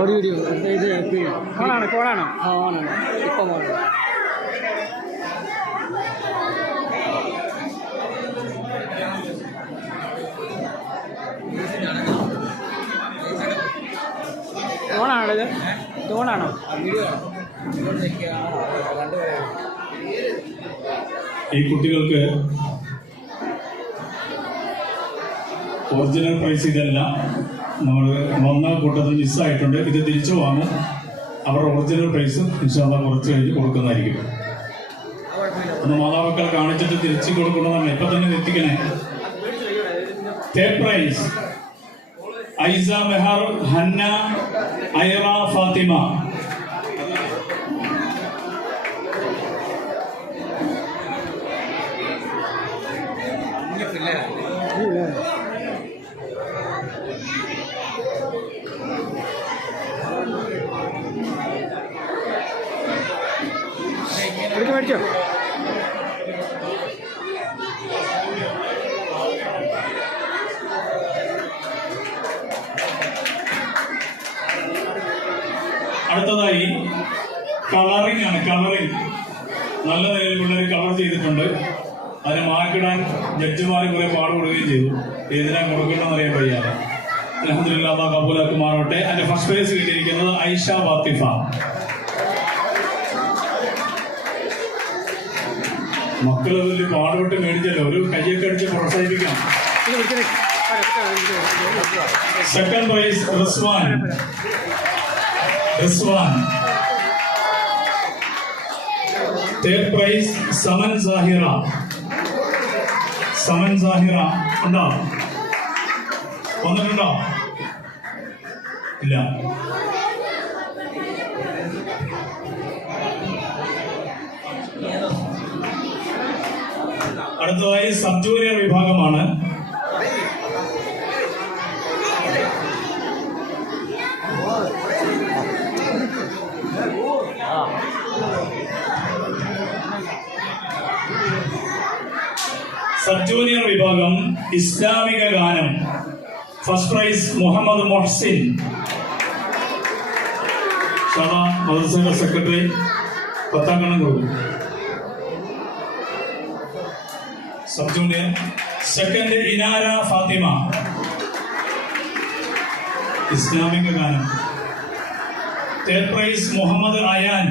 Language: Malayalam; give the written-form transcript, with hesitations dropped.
ഓടി വീഡിയോ ഇത് ഓണാണ് കോളാണോ? ആ ഓണാണ്. ഇപ്പം ഓണാണ്. ഓണാണോ ഇത്? ഓണാണോ? ഈ കുട്ടികൾക്ക് ഒറിജിനൽ പ്രൈസ് ഇതല്ല. നമ്മൾ വന്ന കൂട്ടത്തിൽ മിസ്സായിട്ടുണ്ട്. ഇത് തിരിച്ചു വാങ്ങും. അവരുടെ ഒറിജിനൽ പ്രൈസ് ഇൻഷാല്ലാ കുറച്ച് കഴിഞ്ഞ് കൊടുക്കുന്നതായിരിക്കും. ഒന്ന് മാതാപിതാക്കൾ കാണിച്ചിട്ട് തിരിച്ചു കൊടുക്കണമെന്നാണ്. ഇപ്പൊ തന്നെ എത്തിക്കണേ. തേർഡ് പ്രൈസ് ഐസ മെഹർ ഹന്ന ഐറ ഫാത്തിമ. മേടിച്ചോ? അടുത്തതായി കളറിംഗ് ആണ്. കളറിംഗ് നല്ല നിലയിൽ പിള്ളേർ കളർ ചെയ്തിട്ടുണ്ട്. അതിന് മാർക്കിടാൻ ജഡ്ജിമാർ കുറെ പാടുപെടുകയും ചെയ്തു. ഏതിനാ കൊടുക്കണമെന്ന് അറിയാൻ കഴിയാതെ. അൽഹംദുലില്ലാഹ് അല്ലാഹു കബൂലാക്കുമാറാവട്ടെ. അതിന്റെ ഫസ്റ്റ് പ്രൈസ് കിട്ടിയിരിക്കുന്നത് ഐഷ വാത്തിഫ. മക്കള് വലിയ പാടുപെട്ട് മേടിച്ചല്ലോ. ഒരു കയ്യൊക്കെ അടിച്ച് പ്രോത്സാഹിപ്പിക്കാം. Second prize Rizwan. Third prize Saman Sahira. ഉണ്ടോ? വന്നിട്ടുണ്ടോ? ഇല്ല. അടുത്തതായി സബ് ജൂനിയർ വിഭാഗമാണ്. സബ് ജൂനിയർ വിഭാഗം ഇസ്ലാമിക ഗാനം. First prize Muhammad Mohsin. മദ്രസയുടെ സെക്രട്ടറി 10 കണ്ണം കൊടുക്കും. Sub junior. Second Inara Fathima. ഇസ്ലാമിക ഗാനം. Third prize Muhammad Ayan.